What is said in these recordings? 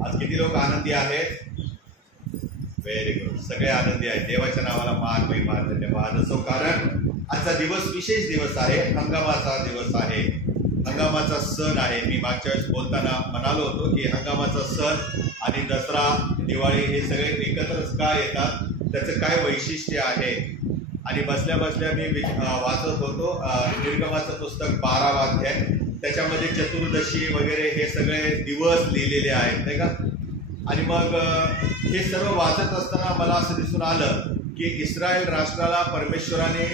आज किती लोक आनंदी आहेत? व्हेरी गुड, सगळे आनंदी आहेत. देवाच्या नावाला मान महिमा धन्यवाद असो, कारण आजचा दिवस विशेष दिवस आहे, हंगामाचा दिवस आहे, हंगामाचा सण आहे. मी मागच्या वेळेस बोलताना म्हणालो होतो की हंगामाचा सण आणि दसरा, दिवाळी हे सगळे एकत्रच का येतात, त्याचं काय वैशिष्ट्य आहे. आणि बसल्या बसल्या मी वाचत होतो निर्गमाचं पुस्तक 12वा अध्याय, त्याच्यामध्ये चतुर्दशी वगैरे हे सगळे दिवस लिहिलेले आहेत नाही का. आणि मग हे सर्व वाचत असताना मला असं दिसून आलं की इस्रायल राष्ट्राला परमेश्वराने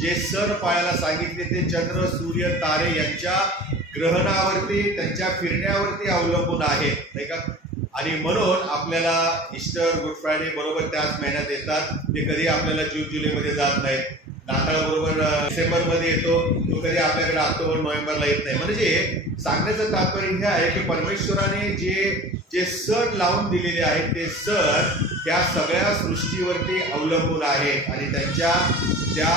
जे सण पाळायला सांगितले ते चंद्र, सूर्य, तारे यांच्या ग्रहणावरती, त्यांच्या फिरण्यावरती अवलंबून आहेत नाही का. आणि म्हणून आपल्याला ईस्टर, गुड फ्रायडे बरोबर त्याच महिन्यात येतात. ते कधी आपल्याला जून जुलैमध्ये जात नाहीत. नाताळ बरोबर डिसेंबरमध्ये येतो, तो कधी आपल्याकडे ऑक्टोबर नोव्हेंबरला येत नाही. म्हणजे सांगण्याचं तात्पर्य हे आहे की परमेश्वराने जे सण लावून दिलेले आहेत ते सण त्या सगळ्या सृष्टीवरती अवलंबून आहेत. आणि त्यांच्या त्या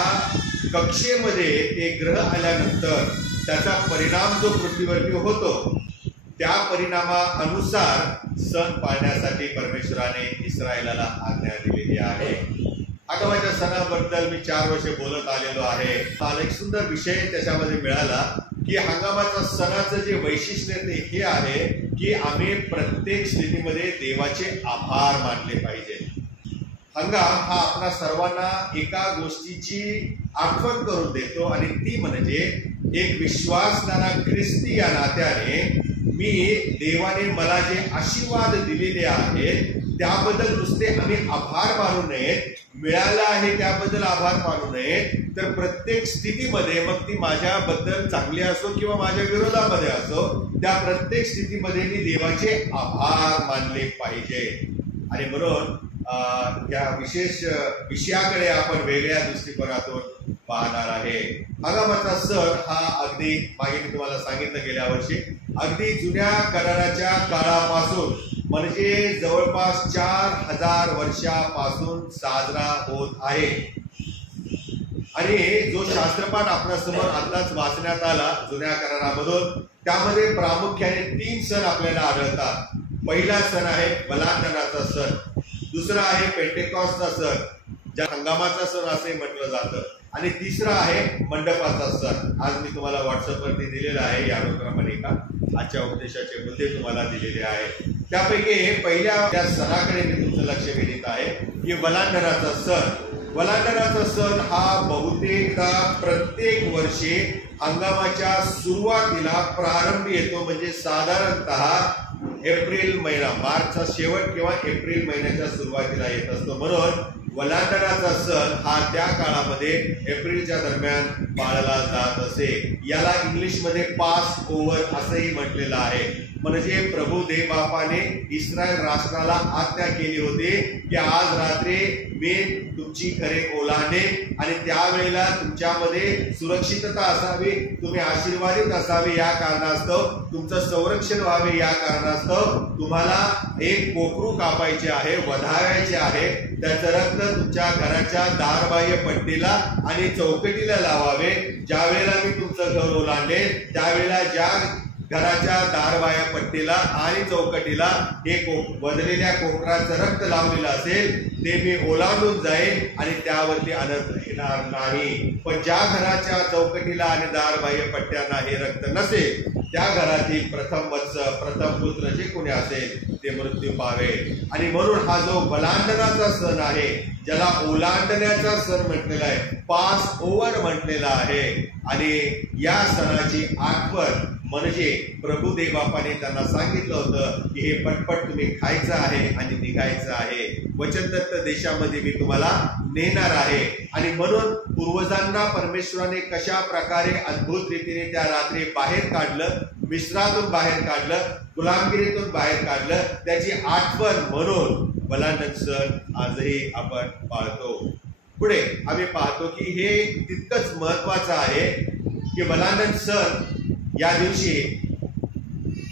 कक्षेमध्ये ते ग्रह आल्यानंतर त्याचा परिणाम जो पृथ्वीवरती होतो, त्या परिणामानुसार सण पाळण्यासाठी परमेश्वराने इस्रायलाला आज्ञा दिलेली आहे. हंगामाच्या सणाबद्दल मी 4 वर्षे बोलत आलेलो आहे. मला एक सुंदर विषय त्याच्यामध्ये मिळाला की हंगामाच्या सणाचं जे वैशिष्ट्य ते हे आहे की आम्ही प्रत्येक स्थितीमध्ये देवाचे आभार मानले पाहिजे. हंगाम हा आपल्या सर्वांना एका गोष्टीची आठवण करून देतो आणि ती म्हणजे एक विश्वासणारा ख्रिस्ती या नात्याने मी देवाने मला जे आशीर्वाद दिलेले आहेत त्याबद्दल नुसते आम्ही आभार मानू नयेत, मिळालं आहे त्याबद्दल आभार मानू नयेत, तर प्रत्येक स्थितीमध्ये, मग ती माझ्याबद्दल चांगली असो किंवा माझ्या विरोधामध्ये असो, त्या प्रत्येक स्थितीमध्ये मी देवाचे आभार मानले पाहिजे. आणि म्हणून या विशेष विषयाकडे आपण वेगळ्या दृष्टिकोनातून पाहणार आहे. हंगामाचा सण हा अगदी मागे मी तुम्हाला सांगितलं गेल्या वर्षी, अगदी जुन्या कराराच्या काळापासून म्हणजे जवळपास 4000 वर्षापासून साजरा होत आहे. आणि जो शास्त्रपाठ आपल्यासमोर आताच वाचण्यात आला जुन्या करारामधून, त्यामध्ये प्रामुख्याने 3 सण आपल्याला आढळतात. पहिला सण आहे बलांडनाचा सण, दुसरा आहे पेंटेकॉस्टचा सण, ज्या हंगामाचा सण असे म्हटलं जातं, आणि तिसरा आहे मंडपाचा सण. आज मी तुम्हाला व्हॉट्सअपवरती दिलेला आहे या अनुक्रमाने का आजच्या उपदेशाचे मुद्दे तुम्हाला दिलेले आहेत. त्यापैकी पहिल्या त्या सणाकडे मी तुमचं लक्ष वेधित आहे की वलांडनाचा सण. वलांडनाचा सण हा बहुतेकदा प्रत्येक वर्षी हंगामाच्या सुरुवातीला प्रारंभी येतो, म्हणजे साधारणतः एप्रिल महिना, मार्चचा शेवट किंवा एप्रिल महिन्याच्या सुरुवातीला येत असतो. म्हणून वलांडनाचा सण हा त्या काळामध्ये एप्रिलच्या दरम्यान पाळला जात असे. याला इंग्लिशमध्ये पास ओव्हर असंही म्हटलेलं आहे. म्हणजे प्रभू देवबापाने इस्रायल राष्ट्राला आज्ञा केली होती की आज रात्री मी तुमची घरे ओलांडेन आणि त्यावेळेला तुमच्यामध्ये सुरक्षितता असावी, तुम्ही आशीर्वादित असावे, या कारणास्तव तुमचं संरक्षण व्हावे, या कारणास्तव तुम्हाला एक कोकरू कापायचे आहे, वधावायचे आहे, त्याचं रक्त तुमच्या घराच्या दारबाह्य पट्टीला आणि चौकटीला लावावे. ज्या वेळेला मी तुमचं घर ओलांडेन त्यावेळेला ज्या घराच्या दारबाह्य पट्टीला आणि चौकटीला हे वधलेल्या कोकराचं रक्त लावलेलं असेल ते मी ओलांडून जाईल आणि त्यावरती अनर्थ येणार नाही. पण ज्या घराच्या चौकटीला आणि दारबाह्य पट्ट्यांना हे रक्त नसेल त्या घरातील प्रथम वत्स, प्रथम पुत्र जे कोणी असेल ते मृत्यू पावे. आणि म्हणून हा जो वलांडनाचा सण आहे, ज्याला ओलांडण्याचा सण म्हटलेला आहे, पास ओव्हर म्हटलेला आहे. आणि या सणाची आठवण म्हणजे प्रभू देवबापाने त्यांना सांगितलं होतं की हे पटपट तुम्ही खायचं आहे आणि निघायचं आहे, वचनदत्त देशामध्ये मी तुम्हाला नेणार आहे. आणि म्हणून पूर्वजांना परमेश्वराने कशा प्रकारे अद्भुत रीतीने त्या रात्री बाहेर काढलं, मिस्रातून बाहेर काढलं, गुलामगिरीतून बाहेर काढलं, त्याची आठवण म्हणून वलांडन सण आजही आपण पाळतो. पुढे आम्ही पाहतो की हे तितकंच महत्वाचं आहे की वलांडन सण या दिवशी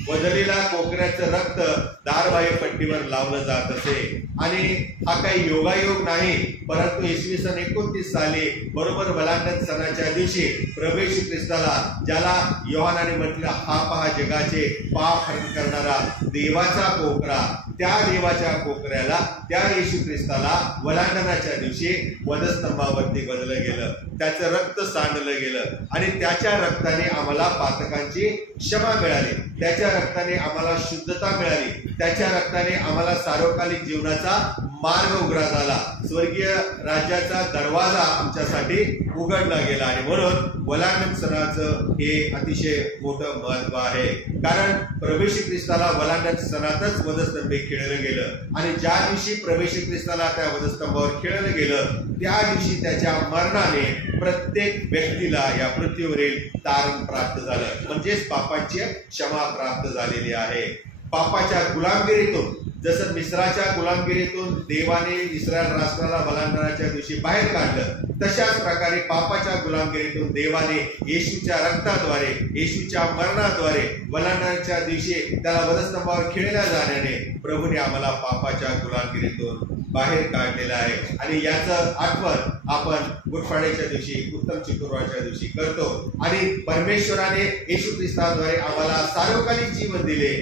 वधलेला कोकऱ्याचं रक्त दारबाह्य पट्टीवर लावलं जात असे. आणि हा काही योगायोग नाही, परंतु इसवी सन 29 साली बरोबर वलांडन सणाच्या दिवशी प्रभू येशू ख्रिस्ताला, ज्याला योहानाने म्हटलं हा पहा जगाचे पाप हरण करणारा देवाचा कोकरा, त्या देवाच्या कोकऱ्याला, त्या येशू ख्रिस्ताला वलांडनाच्या दिवशी वधस्तंभावरती बदललं गेलं, त्याचं रक्त सांडलं गेलं आणि त्याच्या रक्ताने आम्हाला पातकांची क्षमा मिळाली, त्याच्या रक्ताने आम्हाला शुद्धता मिळाली, त्याच्या रक्ताने आम्हाला सार्वकालिक जीवनाचा मार्ग उघडा झाला, स्वर्गीय राज्याचा दरवाजा आमच्यासाठी उघडला गेला. आणि म्हणून वलांडन सणाचं हे अतिशय मोठं महत्व आहे. कारण प्रभू येशू ख्रिस्ताला वलांडन सणातच वधस्तंभे खेळलं गेलं आणि ज्या दिवशी प्रभू येशू ख्रिस्ताला त्या वधस्तंभावर खेळलं गेलं त्या दिवशी त्याच्या मरणाने प्रत्येक व्यक्तीला या पृथ्वीवरील तारण प्राप्त झालं, म्हणजेच पापाची क्षमा प्राप्त झालेली आहे. पापाच्या गुलामगिरीतून, जसं मिस्राच्या गुलामगिरीतून देवाने इस्रायल राष्ट्राला वलांडनाच्या दिवशी बाहेर काढलं, तशाच प्रकारे पापाच्या गुलामगिरीतून देवाने येशूच्या रक्ताद्वारे, येशूच्या मरणाद्वारे वलांडनाच्या दिवशी त्याला वधस्तंभावर खेळल्या जाण्याने प्रभूने आम्हाला पापाच्या गुलामगिरीतून बाहेर काढलेलं आहे. आणि याचं आठवण आपण गुडफाड्याच्या दिवशी, उत्तम चतुर्वाच्या दिवशी करतो. आणि परमेश्वराने येशू ख्रिस्ताद्वारे आम्हाला सार्वकालिक जीवन दिले,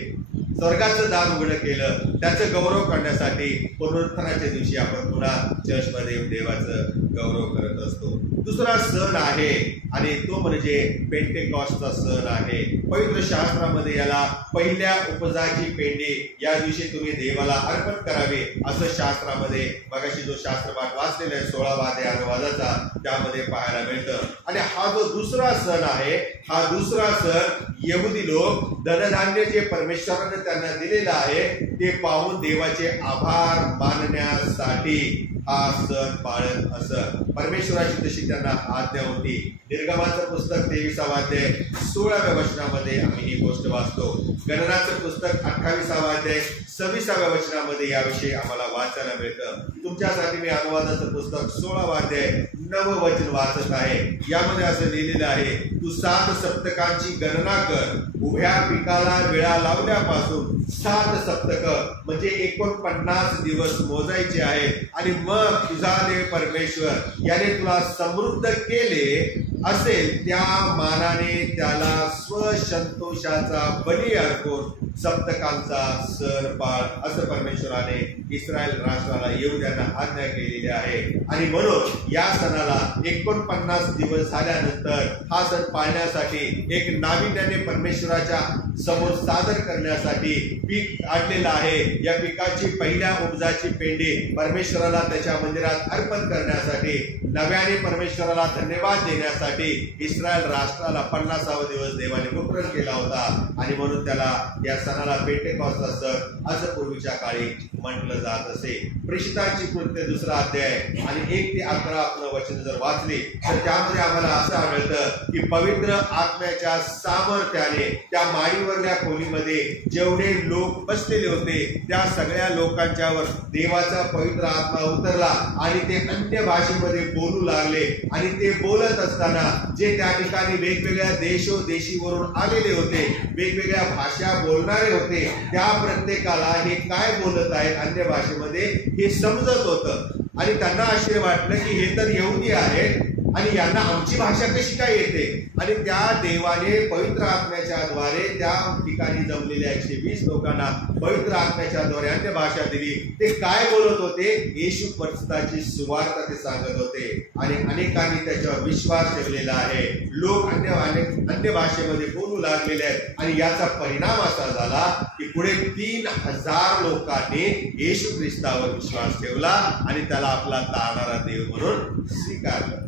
स्वर्गाचं दार उघडं केलं, त्याचं गौरव करण्यासाठी पुनरुत्थानाच्या दिवशी आपण पुन्हा चर्चमध्ये येऊन देवाचं गौरव करत असतो. दुसरा सण आहे आणि तो म्हणजे पेंटेकॉस्टचा सण आहे. पवित्र शास्त्रामध्ये याला पहिल्या उपजाची पेंडी या दिवशी तुम्ही देवाला अर्पण करावे असं शास्त्रामध्ये, मगाशी जो शास्त्रपाठ वाचलेला आहे 16 अनुवादाचा, त्यामध्ये पाहायला मिळतं. आणि हा जो दुसरा सण आहे, हा दुसरा सण यहुदी लोक धनधान्य जे परमेश्वराने त्यांना दिलेलं आहे ते पाहून देवाचे आभार मानण्यासाठी हा सण पाळत असत. परमेश्वराची तशी त्यांना आज्ञा होती. निर्गमाचं पुस्तक 23 अध्याय 16व्या वचनामध्ये आम्ही ही गोष्ट वाचतो. गणनाचं पुस्तक 28 अध्याय 26व्या वचनामध्ये याविषयी आम्हाला वाचायला मिळतं. तुमच्यासाठी मी अनुवादाचं पुस्तक 16 अध्याय 9 वचन वाचत आहे. यामध्ये असं लिहिलेलं आहे, तू 7 सप्तकांची गणना कर, उभ्या पिकाला वेळा लावल्यापासून 7 सप्तक म्हणजे 49 दिवस मोजायचे आहेत. आणि मग तुझा देव परमेश्वर याने तुला समृद्ध केले असेल त्या मानाने त्याला स्वसंतोषाचा बली अर्पून सप्तकांचा सण पाळ, असं परमेश्वराने इस्रायल राष्ट्राला येहुद्यांना आज्ञा केलेली आहे. आणि म्हणून या सणाला 49 दिवस झाल्यानंतर हा सण पाळण्यासाठी एक नाविन्याने परमेश्वराच्या समोर सादर करण्यासाठी पीक काढलेलं आहे. या पिकाची पहिल्या उपजाची पेंडी परमेश्वराला त्याच्या मंदिरात अर्पण करण्यासाठी, नव्याने परमेश्वराला धन्यवाद देण्यासाठी इस्रायल राष्ट्राला 50वा दिवस देवाने मुकरर केला होता. आणि म्हणून त्याला या सणाला पेंटेकॉस्टचा सण असं पूर्वीच्या काळी म्हटलं जात असे. प्रेषितांची कृत्य 2 अध्याय आणि 1 ते 11 आपलं वचन जर वाचले तर त्यामध्ये आम्हाला असं आढळतं की पवित्र आत्म्याच्या सामर्थ्याने त्या माडीवरल्या खोलीमध्ये जेवढे लोक बसलेले होते त्या सगळ्या लोकांच्यावर देवाचा पवित्र आत्मा उतरला आणि ते अन्य भाषेमध्ये बोलू लागले. आणि ते बोलत असताना जे त्या ठिकाणी वेगवेगळ्या देशोदेशीवरून आलेले होते, वेगवेगळ्या भाषा बोलणारे होते, त्या प्रत्येकाला हे काय बोलत आहेत अन्य भाषेमध्ये हे समजत होतं. आणि त्यांना आश्चर्य वाटलं की हे तर यहुदी आहेत आणि यांना आमची भाषा कशी काय येते. आणि त्या देवाने पवित्र आत्म्याच्या द्वारे त्या ठिकाणी जमलेल्या 120 लोकांना पवित्र आत्म्याच्या द्वारे अन्य भाषा दिली. ते काय बोलत होते? येशू ख्रिस्ताची सुवार्ता ते सांगत होते आणि अनेकांनी त्याच्यावर विश्वास ठेवलेला आहे. लोक अन्य भाषेमध्ये बोलू लागलेले आहेत. आणि याचा परिणाम असा झाला की पुढे 3000 लोकांनी येशू ख्रिस्तावर विश्वास ठेवला आणि त्याला आपला तारणारा देव म्हणून स्वीकारलं.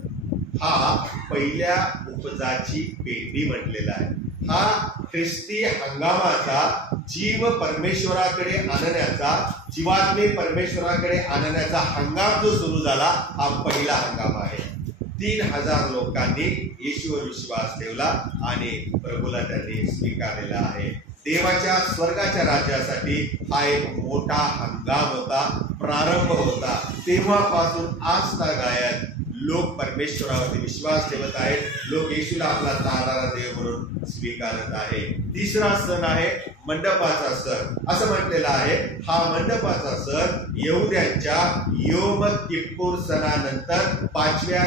हा पहिल्या उपजाची पेंडी म्हटलेला आहे. हा ख्रिस्ती हंगामाचा जीव परमेश्वराकडे आणण्याचा, जीवात्मे परमेश्वराकडे आणण्याचा हंगाम जो सुरू झाला हा पहिला हंगाम आहे. 3000 लोकांनी येशूवर विश्वास ठेवला आणि प्रभूला त्यांनी स्वीकारलेला आहे. देवाच्या स्वर्गाच्या राज्यासाठी हा एक मोठा हंगाम होता, प्रारंभ होता. तेव्हापासून आजतागायत लोक परमेश्वरावरती विश्वास ठेवत आहेत. लोक येशूला आपला तारणारा देव म्हणून स्वीकारत आहे. तिसरा सण आहे मंडपाचा सण असं म्हटलेलं आहे. हा मंडपाचा सण यहुद्यांच्या योम किप्पूर सणानंतर पाचव्या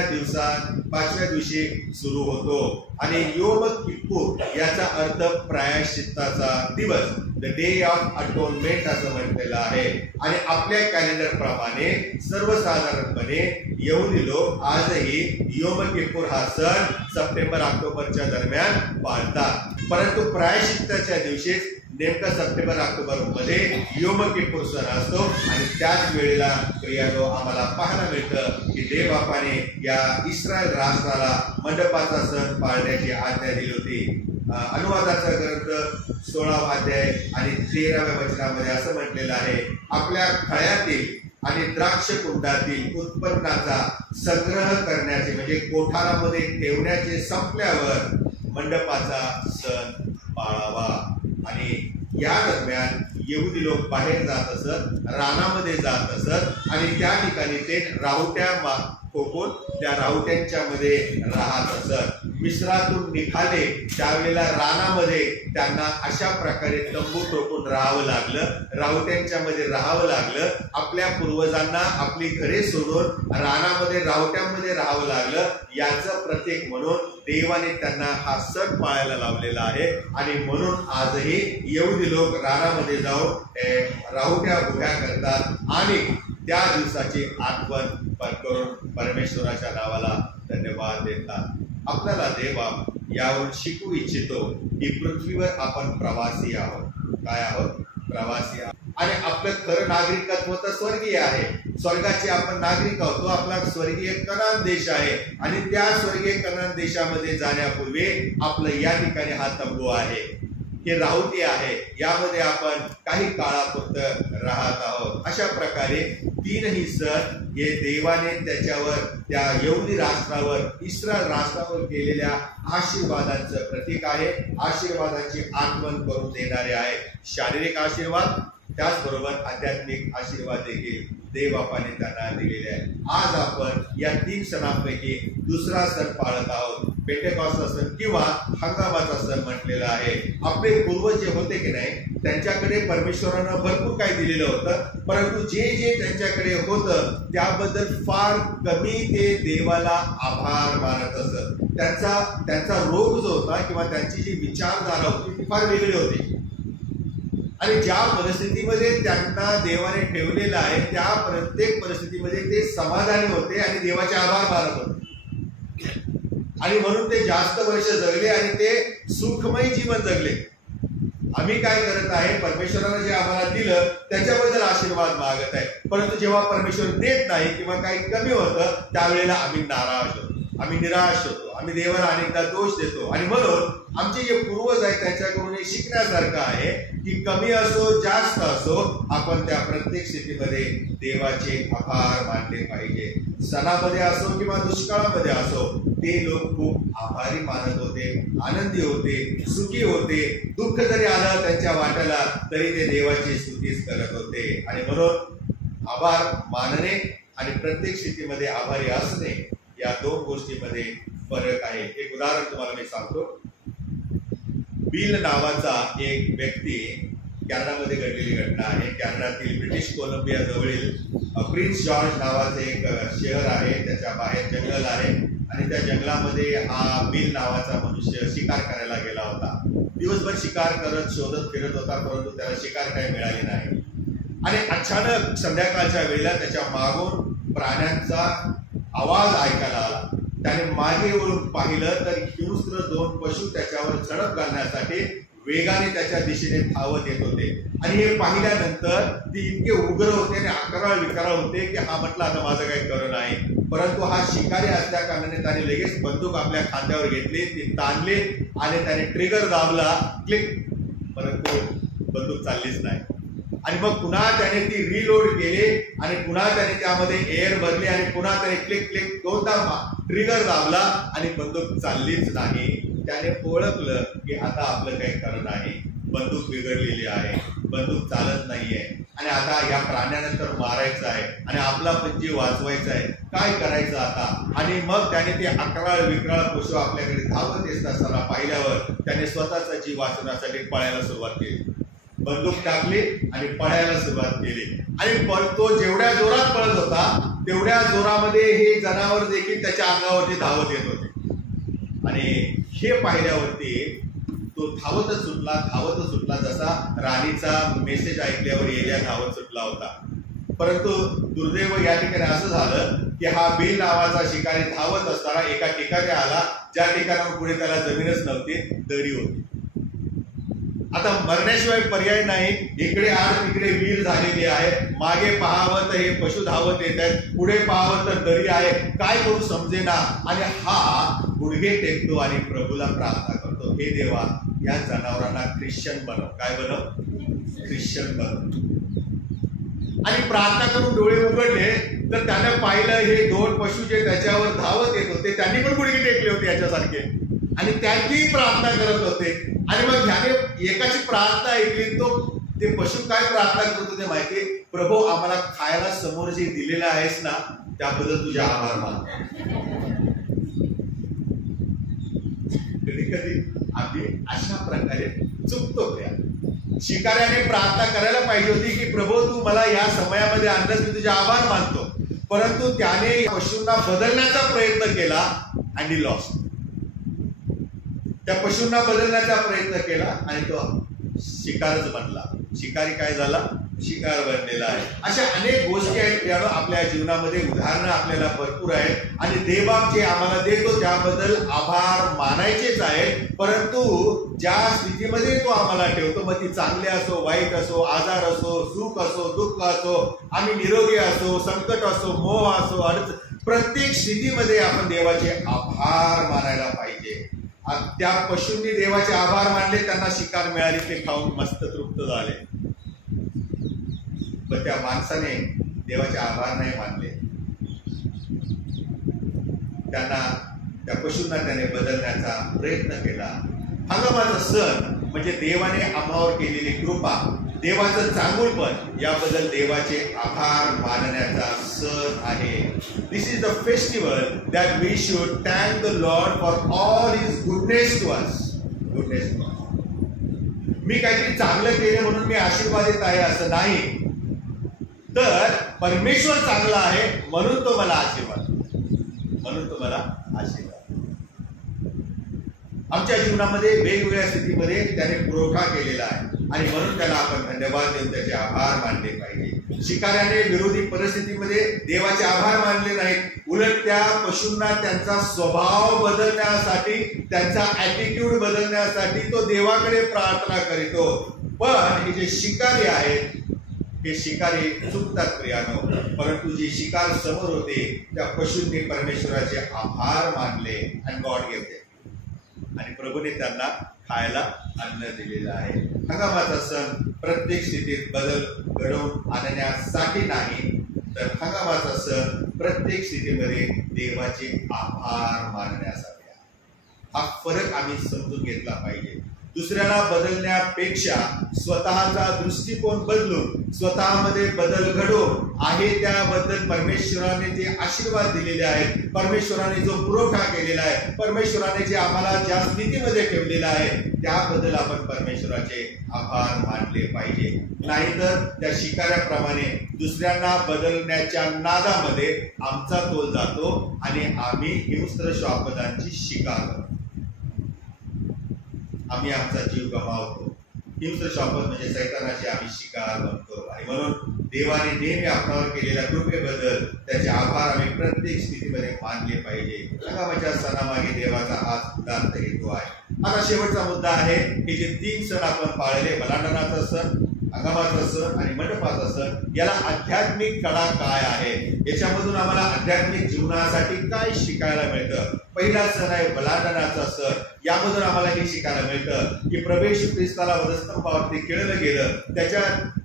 दिवशी सुरू होतो. आणि योम किप्पूर याचा अर्थ प्रायश्चित्ताचा दिवस, द डे ऑफ अटोनमेंट असं म्हटलेलं आहे. आणि आपल्या कॅलेंडर प्रमाणे सर्वसाधारणपणे यहुदी लोक आजही योम किप्पूर हा सण सप्टेंबर-ऑक्टोबरच्या दरम्यान पाळतात. परंतु प्रायश्चित्ताच्या दिवशी नेमका सप्टेंबर-ऑक्टोबर मध्ये योम किप्पूर सण असतो. आणि त्याच वेळेला प्रियानो आम्हाला पाहायला मिळतं की देवबापाने या इस्रायल राष्ट्राला मंडपाचा सण पाळण्याची आज्ञा दिली होती. अनुवादाचा ग्रंथ 16 अध्याय आणि 13व्या वचनामध्ये असं म्हटलेलं आहे, आपल्या खळ्यातील आणि द्राक्ष कुंडातील उत्पन्नाचा संग्रह करण्याचे म्हणजे कोठारामध्ये ठेवण्याचे संपल्यावर मंडपाचा सण पाळावा. आणि या दरम्यान यहुदी लोक बाहेर जात असत, रानामध्ये जात असत आणि त्या ठिकाणी ते राहुट्या ठोकून त्या राहुट्यांच्या मध्ये राहत असत. मिस्रातून निघाले त्यावेळेला रानामध्ये त्यांना अशा प्रकारे तंबू ठोकून राहावं लागलं, राहुट्यांच्या मध्ये राहावं लागलं. आपल्या पूर्वजांना आपली घरे सोडून रानामध्ये राहुट्यांमध्ये राहावं लागलं. याचं प्रतीक म्हणून देवाने त्यांना हा सण पाळायला लावलेला आहे. आणि म्हणून आजही यहुदी लोक रानामध्ये जाऊन राहुट्या उभ्या करतात आणि त्या दिवसाची आठवण करून परमेश्वराच्या नावाला धन्यवाद देतात. आपल्याला देवा यावरून शिकू इच्छितो की पृथ्वीवर आपण प्रवासी आहोत. काय आहोत? प्रवासी आहोत. आणि आपलं खरं नागरिकत्व तर स्वर्गीय आहे. स्वर्गाचे आपण नागरिक आहोत. तो आपला स्वर्गीय कनान देश आहे. आणि त्या स्वर्गीय कनान देशामध्ये जाण्यापूर्वी आपलं या ठिकाणी हा तंबू आहे, हे राहुटी आहे, यामध्ये आपण काही काळापुरतं राहत आहोत. अशा प्रकारे तीनही सण हे देवाने त्याच्यावर त्या यहुदी राष्ट्रावर इस्रायल राष्ट्रावर केलेल्या आशीर्वादांचं प्रतीक आहे. आशीर्वादांची आठवण करून देणारे आहे. शारीरिक आशीर्वाद त्याचबरोबर आध्यात्मिक आशीर्वाद देखील देवबापाने त्यांना दिलेले आहे. आज आपण या 3 सणांपैकी दुसरा सण पाळत आहोत, पेंटेकॉस्टचा सण किंवा हंगामाचा सण म्हटलेला आहे. आपले पूर्वज जे होते की नाही, त्यांच्याकडे परमेश्वरानं भरपूर काही दिलेलं होतं, परंतु जे जे त्यांच्याकडे होतं त्याबद्दल फार कमी ते देवाला आभार मानत असत. त्यांचा रोग जो होता किंवा त्यांची जी विचारधारा होती ती फार वेगळी होती. आणि ज्या परिस्थितीमध्ये त्यांना देवाने ठेवलेलं आहे त्या प्रत्येक परिस्थितीमध्ये ते समाधानी होते आणि देवाचे आभार मानत होते. आणि म्हणून ते जास्त वर्ष जगले आणि ते सुखमय जीवन जगले. आम्ही काय करत आहे, परमेश्वराने जे आम्हाला दिलं त्याच्याबद्दल आशीर्वाद मागत आहे, परंतु जेव्हा परमेश्वर देत नाही किंवा काही कमी होतं त्यावेळेला आम्ही नाराज होतो, आम्ही निराश होतो, आम्ही देवाला अनेकदा दोष देतो. आणि म्हणून आमचे जे पूर्वज आहेत त्यांच्याकडून हे शिकण्यासारखं आहे की कमी असो जास्त असो आपण त्या प्रत्येक स्थितीमध्ये देवाचे आभार मानले पाहिजे. सणामध्ये असो किंवा दुष्काळामध्ये असो ते लोक खूप आभारी मानत होते, आनंदी होते, सुखी होते. दुःख जरी आलं त्यांच्या वाट्याला तरी ते देवाची स्तुतीच करत होते. आणि म्हणून आभार मानणे आणि प्रत्येक स्थितीमध्ये आभारी असणे या 2 गोष्टींमध्ये फरक आहे. एक उदाहरण तुम्हाला मी सांगतो. बिल नावाचा एक व्यक्ती, कॅनडामध्ये घडलेली घटना आहे. कॅनडातील ब्रिटिश कोलंबिया जवळील प्रिन्स जॉर्ज नावाचे एक शहर आहे, त्याच्या बाहेर जंगल आहे आणि त्या जंगलामध्ये हा बिल नावाचा मनुष्य शिकार करायला गेला होता. दिवसभर शिकार करत शोधत फिरत होता, परंतु त्याला शिकार काही मिळाली नाही. आणि अचानक संध्याकाळच्या वेळेला त्याच्या मागून प्राण्यांचा आवाज ऐकायला आला. त्याने मागे वळून पाहिलं तर हिंस्त्र 2 पशु त्याच्यावर झडप घालण्यासाठी वेगाने त्याच्या दिशेने धावत येत होते. आणि हे पाहिल्यानंतर ते इतके उग्र होते आणि आकाराळ विकाराळ होते की हा म्हटला आता माझं काही खरं नाही. परंतु हा शिकारी असल्या कारणाने त्याने लगेच बंदूक आपल्या खांद्यावर घेतली, ती ताणली आणि त्याने ट्रिगर दाबला, क्लिक, परंतु बंदूक चाललीच नाही. आणि मग पुन्हा त्याने ती रिलोड केली आणि पुन्हा त्याने त्यामध्ये एअर भरली आणि पुन्हा त्याने क्लिक क्लिक 2दा ट्रिगर दाबला आणि बंदूक चाललीच नाही. त्याने ओळखलं की आता आपलं काही खरं नाही, बंदूक बिघडलेली आहे, बंदूक चालत नाहीये आणि आता या प्राण्यानंतर मारायचं आहे आणि आपला पण जीव वाचवायचा आहे, काय करायचं आता. आणि मग त्याने ते अकराळ विकराळ पशु आपल्याकडे धावत येत असताना पाहिल्यावर त्याने स्वतःचा जीव वाचवण्यासाठी पळायला सुरुवात केली. बंदूक टाकली आणि पळायला सुरुवात केली. आणि तो जेवढ्या जोरात पळत होता तेवढ्या जोरामध्ये हे जनावर देखील त्याच्या अंगावरती धावत येत होते. आणि हे पाहिल्यावरती तो धावतच सुटला जसा राणीचा मेसेज ऐकल्यावर एलिया धावत सुटला होता. परंतु दुर्दैव या ठिकाणी असं झालं की हा बिल नावाचा शिकारी धावत असताना एका ठिकाणी आला ज्या ठिकाणावर पुढे त्याला जमीनच नव्हती, दरी होती. आता मरण्याशिवाय पर्याय नाही. इकडे आड तिकडे वीर झालेली आहे, मागे पाहावं तर हे पशु धावत येत आहेत, पुढे पाहावं तर दरी आहे, काय करू समजेना. आणि हा गुडघे टेकतो आणि प्रभूला प्रार्थना करतो, हे देवा या जनावरांना ख्रिश्चन बनव. काय बनव? ख्रिश्चन बनव. आणि प्रार्थना करून डोळे उघडले तर त्याने पाहिलं हे दोन पशु जे त्याच्यावर धावत येत होते त्यांनी पण गुडघे टेकले होते याच्यासारखे आणि त्यांची प्रार्थना करत होते. आणि मग ह्याने एकाची प्रार्थना ऐकली, तो ते पशु काय प्रार्थना करत होते माहिती? प्रभू आम्हाला खायला समोर जे दिलेलं आहेस ना त्याबद्दल तुझे आभार मानतो. कधी कधी आम्ही अशा प्रकारे चुकतो. शिकाऱ्याने प्रार्थना करायला पाहिजे होती की प्रभू तू मला या समयामध्ये आणलंस, मी तुझे आभार मानतो. परंतु त्याने पशूंना बदलण्याचा प्रयत्न केला आणि लॉस्ट. त्या पशूंना बदलण्याचा प्रयत्न केला आणि तो शिकारच बनला. शिकारी काय झाला? शिकार बनलेला आहे. अशा अनेक गोष्टी आहेत आपल्या जीवनामध्ये, उदाहरणं आपल्याला भरपूर आहेत आणि देवबाप जे आम्हाला देतो त्याबद्दल आभार मानायचेच आहे. परंतु ज्या स्थितीमध्ये तो आम्हाला ठेवतो, मग ती चांगली असो, वाईट असो, आजार असो, सुख असो, दुःख असो, आम्ही निरोगी असो, संकट असो, मोह असो, प्रत्येक स्थितीमध्ये आपण देवाचे आभार मानायला पाहिजे. त्या पशूंनी देवाचे आभार मानले, त्यांना शिकार मिळाली, ते खाऊन मस्त तृप्त झाले. पण त्या माणसाने देवाचे आभार नाही मानले. त्या पशूंना त्याने बदलण्याचा प्रयत्न केला. हंगामाचा सण म्हणजे देवाने आम्हावर केलेली कृपा, देवाचं चांगुलपण, याबद्दल देवाचे आभार मानण्याचा सण आहे. This is the festival that we should thank the lord for all his goodness to us. Goodness to us. मी काहीतरी चांगलं केलं म्हणून मी आशीर्वादित आहे असं नाही, तर परमेश्वर चांगला आहे म्हणून तो मला आशीर्वाद, म्हणून तो मला आशीर्वाद. आमच्या जीवनामध्ये वेगवेगळ्या स्थितीमध्ये त्याने पुरवठा केलेला आहे आणि म्हणून त्याला आपण धन्यवाद देऊन त्याचे आभार मानले पाहिजे. शिकाऱ्याने विरोधी परिस्थितीमध्ये देवाचे आभार मानले नाहीत, उलट त्या पशूंना त्यांचा स्वभाव बदलण्यासाठी, त्यांचा ऍटिट्यूड बदलण्यासाठी तो देवाकडे प्रार्थना करीतो. पण हे जे शिकारी आहेत हे शिकारी चुकतात प्रियानो. परंतु जे शिकार समोर होते त्या पशूंनी परमेश्वराचे आभार मानले आणि गॉड गेव देम. आणि प्रभूने त्यांना खायला अन्न दिलेलं आहे. हंगामाचा सण प्रत्येक स्थितीत बदल घडवून आणण्यासाठी नाही, तर हंगामाचा सण प्रत्येक स्थितीमध्ये देवाचे आभार मानण्यासाठी. हा फरक आम्ही समजून घेतला पाहिजे. दुसऱ्याला बदलण्यापेक्षा स्वतःचा दृष्टिकोन बदलून स्वतःमध्ये बदल घडवून आहे त्याबद्दल परमेश्वराने जे आशीर्वाद दिलेले आहेत, परमेश्वराने जो पुरवठा केलेला आहे, परमेश्वराने जे आम्हाला ज्या स्थितीमध्ये ठेवलेला आहे त्याबद्दल आपण परमेश्वराचे आभार मानले पाहिजे. नाहीतर त्या शिकाऱ्याप्रमाणे दुसऱ्यांना बदलण्याच्या नादामध्ये आमचा तोल जातो आणि आम्ही हिंस्र श्वापदांची शिकार करतो. आम्ही आमचा जीव गमावतो. हिंस्र श्वापद म्हणजे सैतानाचे आम्ही शिकार बनतो. आणि म्हणून देवाने नेहमी आपणावर केलेल्या कृपेबद्दल त्याचे आभार आम्ही प्रत्येक स्थितीमध्ये मानले पाहिजे. हंगामाच्या सणामागे देवाचा हा सिद्धांत हेतू आहे. आता शेवटचा मुद्दा आहे की जे 3 सण आपण पाळले, बलांडनाचा सण, हंगामाचा सण आणि मंडपाचा सण, याला आध्यात्मिक कळा काय आहे, याच्यामधून आम्हाला आध्यात्मिक जीवनासाठी काय शिकायला मिळतं. पहिला सण आहे बलांडनाचा सण. यामधून आम्हाला हे शिकायला मिळतं की प्रभू येशू ख्रिस्ताला वधस्तंभावरती खिळलं गेलं,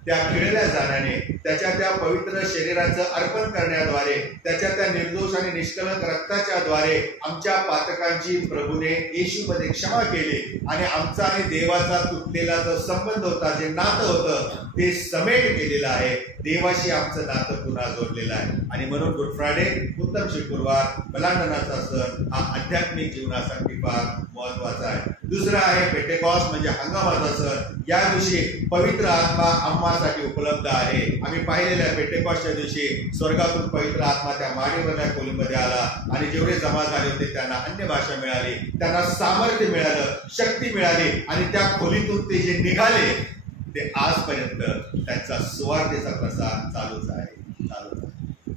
त्या खिळल्या जाण्याने, त्याच्या त्या पवित्र शरीराचं अर्पण करण्याद्वारे, त्याच्या त्या निर्दोष आणि निष्कलंक रक्ताच्या द्वारे आमच्या पातकांची प्रभूने येशूमध्ये क्षमा केली आणि आमचा आणि देवाचा तुटलेला जो संबंध होता, जे नातं होतं, ते समेट केलेलं आहे. देवाशी आमचं नातं पुन्हा जोडलेलं आहे. आणि म्हणून गुड फ्रायडे, उत्तम शुक्रवार, बलांडनाचा सण हा आध्यात्मिक जीवनासाठी फार महत्त्वाचा महत्वाचा आहे. दुसरा आहे पेंटेकॉस्ट म्हणजे हंगामाचा सण. या दिवशी पवित्र आत्मा आम्हासाठी उपलब्ध आहे. आम्ही पाहिलेल्या पेंटेकॉस्टच्या दिवशी स्वर्गातून पवित्र आत्मा त्या माडीवरल्या खोलीमध्ये आला आणि जेवढे जमा झाले होते त्यांना अन्य भाषा मिळाली, त्यांना सामर्थ्य मिळालं, शक्ती मिळाली आणि त्या खोलीतून ते जे निघाले ते आजपर्यंत त्यांचा सुवार्तेचा प्रसार चालूच आहे.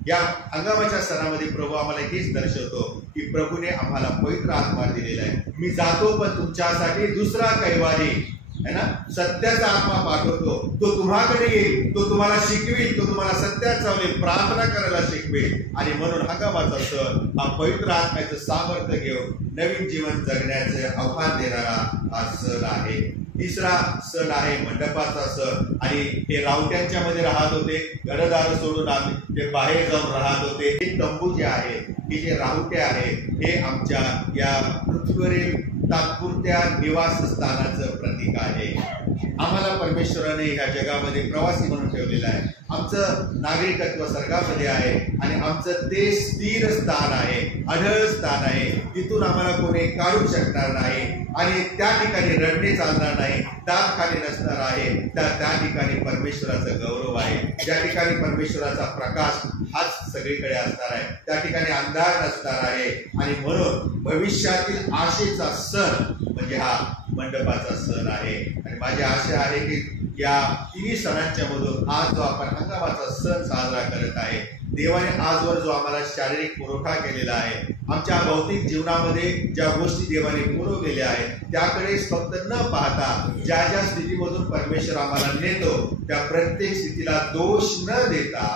या हंगामाच्या सणामध्ये प्रभू आम्हाला हेच दर्शवतो की प्रभूने आम्हाला पवित्र आत्मा दिलेला आहे. मी जातो पण तुमच्यासाठी दुसरा कैवारी है ना, सत्याचा आत्मा पाठवतो. तो तुम्हाकडे येईल, तो तुम्हाला शिकवेल, तो तुम्हाला सत्यात चावलेल, प्रार्थना करायला शिकवेल. आणि म्हणून हंगामाचा सण हा पवित्र आत्म्याचं सामर्थ्य घेऊन नवीन जीवन जगण्याचं आव्हान देणारा हा सण आहे. तिसरा सण आहे मंडपाचा सण. आणि हे रावट्यांच्या मध्ये राहत होते, घरदार सोडून आम्ही ते बाहेर जाऊन राहत होते. हे तंबू जे आहे, हे जे रावटे आहे, हे आमच्या या पृथ्वीवरील तात्पुरत्या निवासस्थानाचं प्रतीक आहे. आम्हाला परमेश्वराने ह्या जगामध्ये प्रवासी म्हणून ठेवलेलं आहे. आमचं नागरिकत्व स्वर्गामध्ये आहे आणि आमचं ते स्थिर स्थान आहे, अढळ स्थान आहे. तिथून आम्हाला कोणी काढू शकणार नाही आणि त्या ठिकाणी रडणे चालणार नाही, दात खाली नसणार आहे. त्या ठिकाणी परमेश्वराचं गौरव आहे. ज्या ठिकाणी परमेश्वराचा प्रकाश हाच सगळीकडे असणार आहे, त्या ठिकाणी अंधार नसणार आहे. आणि म्हणून भविष्यातील आशेचा सण म्हणजे हा मंडपाचा सण आहे. आणि माझी आशा आहे की या तिन्ही सणांच्या मधून आज जो आपण हंगामाचा सण साजरा करत आहे, देवाने आजवर जो आम्हाला शारीरिक पुरवठा केलेला आहे, आमच्या भौतिक जीवनामध्ये ज्या गोष्टी देवाने पुरवलेल्या आहेत त्याकडेच फक्त न पाहता ज्या ज्या स्थितीमधून परमेश्वर आम्हाला नेतो त्या प्रत्येक स्थितीला दोष न देता,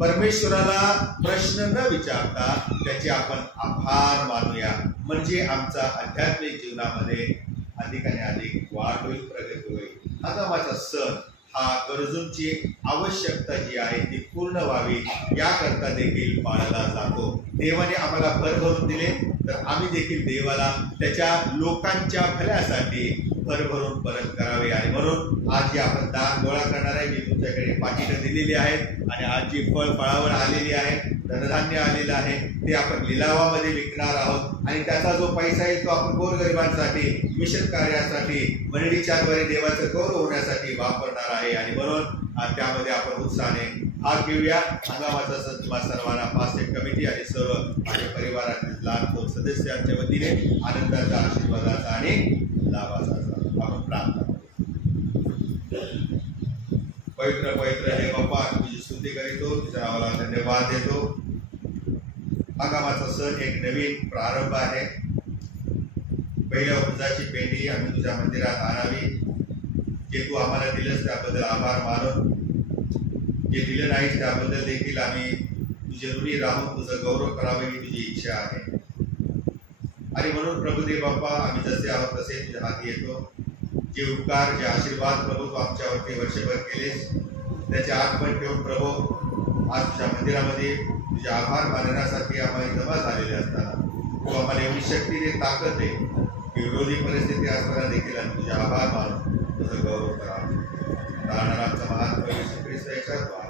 परमेश्वराला प्रश्न न विचारता त्याचे आपण आभार मानूया. म्हणजे आमचा आध्यात्मिक जीवनामध्ये अधिक आणि अधिक वाढ होईल, प्रगती होईल. हंगामाचा सण हा गरजूंची आवश्यकता जी आहे ती पूर्ण व्हावी याकरता देखील पाळला जातो. देवाने आम्हाला भर भरून दिले तर आम्ही देखील देवाला त्याच्या लोकांच्या भल्यासाठी भरभरून परत करावे. आणि म्हणून आज जी आपण दान गोळा करणार आहे, जी तुमच्याकडे पाकिटं दिलेली आहेत आणि आज जी फळावर आलेली आहे, धनधान्य आलेलं आहे, ते आपण लिलावामध्ये विकणार आहोत आणि त्याचा जो पैसा आहे तो आपण गोरगरिबांसाठी, मिशन कार्यासाठी, मंडळीच्या द्वारे देवाचं गौरव होण्यासाठी वापरणार आहे. आणि म्हणून त्यामध्ये आपण उत्साहाने भाग घेऊया. हंगामाचा सण तुम्हा सर्वांना फास्टेड कमिटी आणि सर्व माझ्या परिवारातील लहान सदस्यांच्या वतीने आनंदाचा, आशीर्वादाचा आणि लाभाचा आपण प्रार्थना करू. पवित्र पवित्र हे बाप्पा, तुझी स्तुती करीतो, तुझ्या नावाला धन्यवाद देतो. हंगामाचा सण एक नवीन प्रारंभ आहे. पहिल्या उपजाची पेंडी आम्ही तुझ्या मंदिरात आणावी. जे तू आम्हाला दिलंस त्याबद्दल आभार मानून, जे दिलं नाहीस त्याबद्दल देखील आम्ही तुझे ऋणी राहून तुझं गौरव करावे ही तुझी इच्छा आहे. आणि म्हणून प्रभुदेव बाप्पा, आम्ही जसे आहोत तसे तुझ्या हाती येतो. जे उपकार, जे आशीर्वाद प्रभू तू आमच्यावरती वर्षभर केलेस त्याचे आठवण ठेवून प्रभू आज तुझ्या मंदिरामध्ये तुझे आभार मानण्यासाठी आम्हाला जमा झालेले असताना तू आम्हाला एवढी शक्ती दे, ताकद दे की विरोधी परिस्थिती असताना देखील आम्ही तुझे आभार मानून तुझं गौरव करावं. आमचा महान प्रभू ख्रिस्त याच्यात